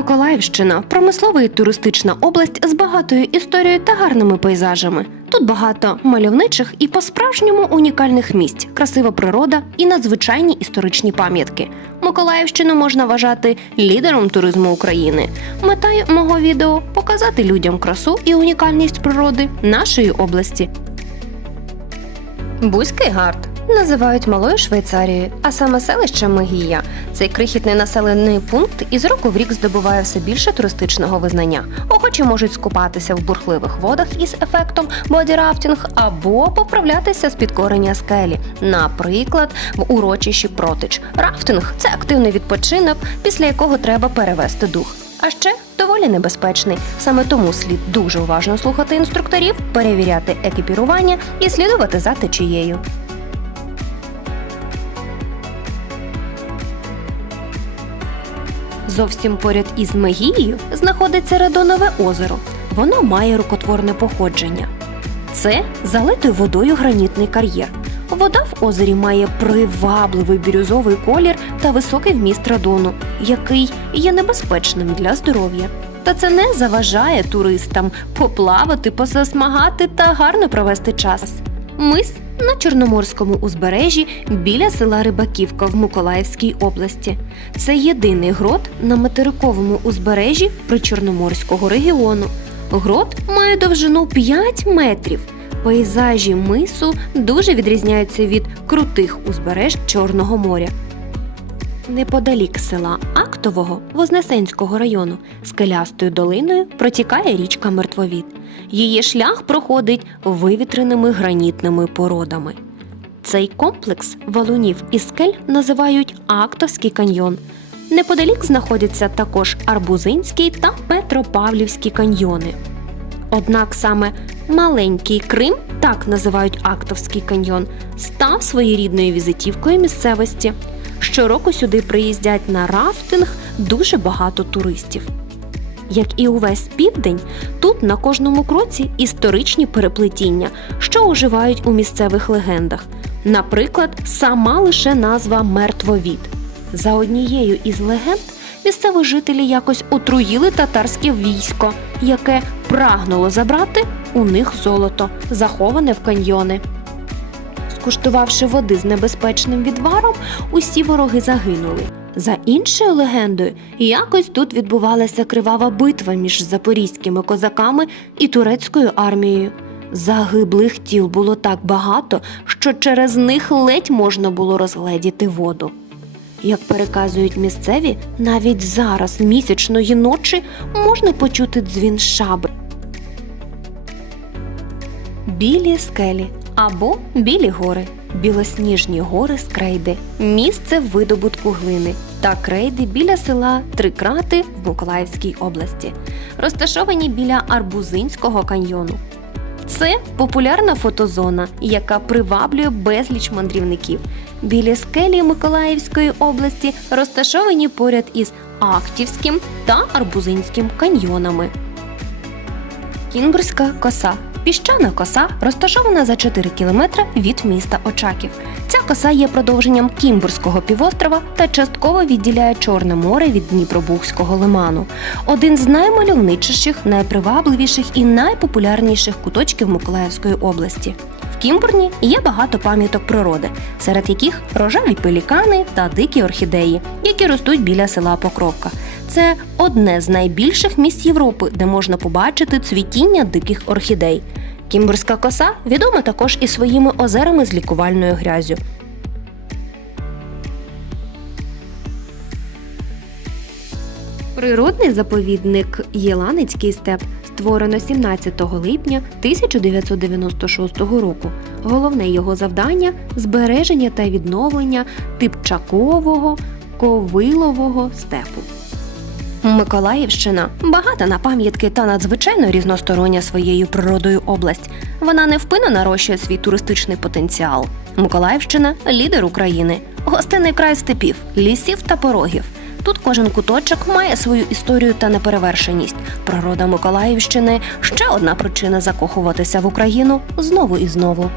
Миколаївщина промислова і туристична область з багатою історією та гарними пейзажами. Тут багато мальовничих і по-справжньому унікальних місць, красива природа і надзвичайні історичні пам'ятки. Миколаївщину можна вважати лідером туризму України. Мета мого відео показати людям красу і унікальність природи нашої області. Бузький гард називають малою Швейцарією, а саме селище Мегія. Цей крихітний населений пункт із року в рік здобуває все більше туристичного визнання. Охочі можуть скупатися в бурхливих водах із ефектом бодірафтінг або поправлятися з підкорення скелі, наприклад, в урочищі Протич. Рафтинг це активний відпочинок, після якого треба перевести дух. А ще доволі небезпечний. Саме тому слід дуже уважно слухати інструкторів, перевіряти екіпірування і слідувати за течією. Зовсім поряд із Мегією знаходиться Радонове озеро. Воно має рукотворне походження. Це залитий водою гранітний кар'єр. Вода в озері має привабливий бірюзовий колір та високий вміст радону, який є небезпечним для здоров'я. Та це не заважає туристам поплавати, позасмагати та гарно провести час. Мис на Чорноморському узбережжі біля села Рибаківка в Миколаївській області. Це єдиний грот на материковому узбережжі Причорноморського регіону. Грот має довжину 5 метрів. Пейзажі мису дуже відрізняються від крутих узбереж Чорного моря. Неподалік села Актового Вознесенського району скелястою долиною протікає річка Мертвовід. Її шлях проходить вивітреними гранітними породами. Цей комплекс валунів і скель називають Актовський каньйон. Неподалік знаходяться також Арбузинський та Петропавлівський каньйони. Однак саме маленький Крим, так називають Актовський каньйон, став своєрідною візитівкою місцевості. Щороку сюди приїздять на рафтинг дуже багато туристів. Як і увесь південь, тут на кожному кроці історичні переплетіння, що оживають у місцевих легендах. Наприклад, сама лише назва Мертвовід. За однією із легенд, місцеві жителі якось отруїли татарське військо, яке прагнуло забрати у них золото, заховане в каньйони. Скуштувавши води з небезпечним відваром, усі вороги загинули. За іншою легендою, якось тут відбувалася кривава битва між запорізькими козаками і турецькою армією. Загиблих тіл було так багато, що через них ледь можна було розгледіти воду. Як переказують місцеві, навіть зараз місячної ночі можна почути дзвін шаби. Білі скелі або білі гори, білосніжні гори з крейди, місце видобутку глини та крейди біля села Трикрати в Миколаївській області, розташовані біля Арбузинського каньйону. Це популярна фотозона, яка приваблює безліч мандрівників. Білі скелі Миколаївської області розташовані поряд із Актівським та Арбузинським каньйонами. Кінгурська коса. Піщана коса розташована за 4 кілометри від міста Очаків. Ця коса є продовженням Кімбурського півострова та частково відділяє Чорне море від Дніпробухського лиману. Один з наймальовничіших, найпривабливіших і найпопулярніших куточків Миколаївської області. В Кімбурні є багато пам'яток природи, серед яких рожеві пелікани та дикі орхідеї, які ростуть біля села Покровка. Це одне з найбільших місць Європи, де можна побачити цвітіння диких орхідей. Кімбурська коса відома також і своїми озерами з лікувальною грязю. Природний заповідник Єланицький степ створено 17 липня 1996 року. Головне його завдання збереження та відновлення типчакового ковилового степу. Миколаївщина багата на пам'ятки та надзвичайно різностороння своєю природою область. Вона невпинно нарощує свій туристичний потенціал. Миколаївщина лідер України, гостинний край степів, лісів та порогів. Тут кожен куточок має свою історію та неперевершеність. Природа Миколаївщини ще одна причина закохуватися в Україну знову і знову.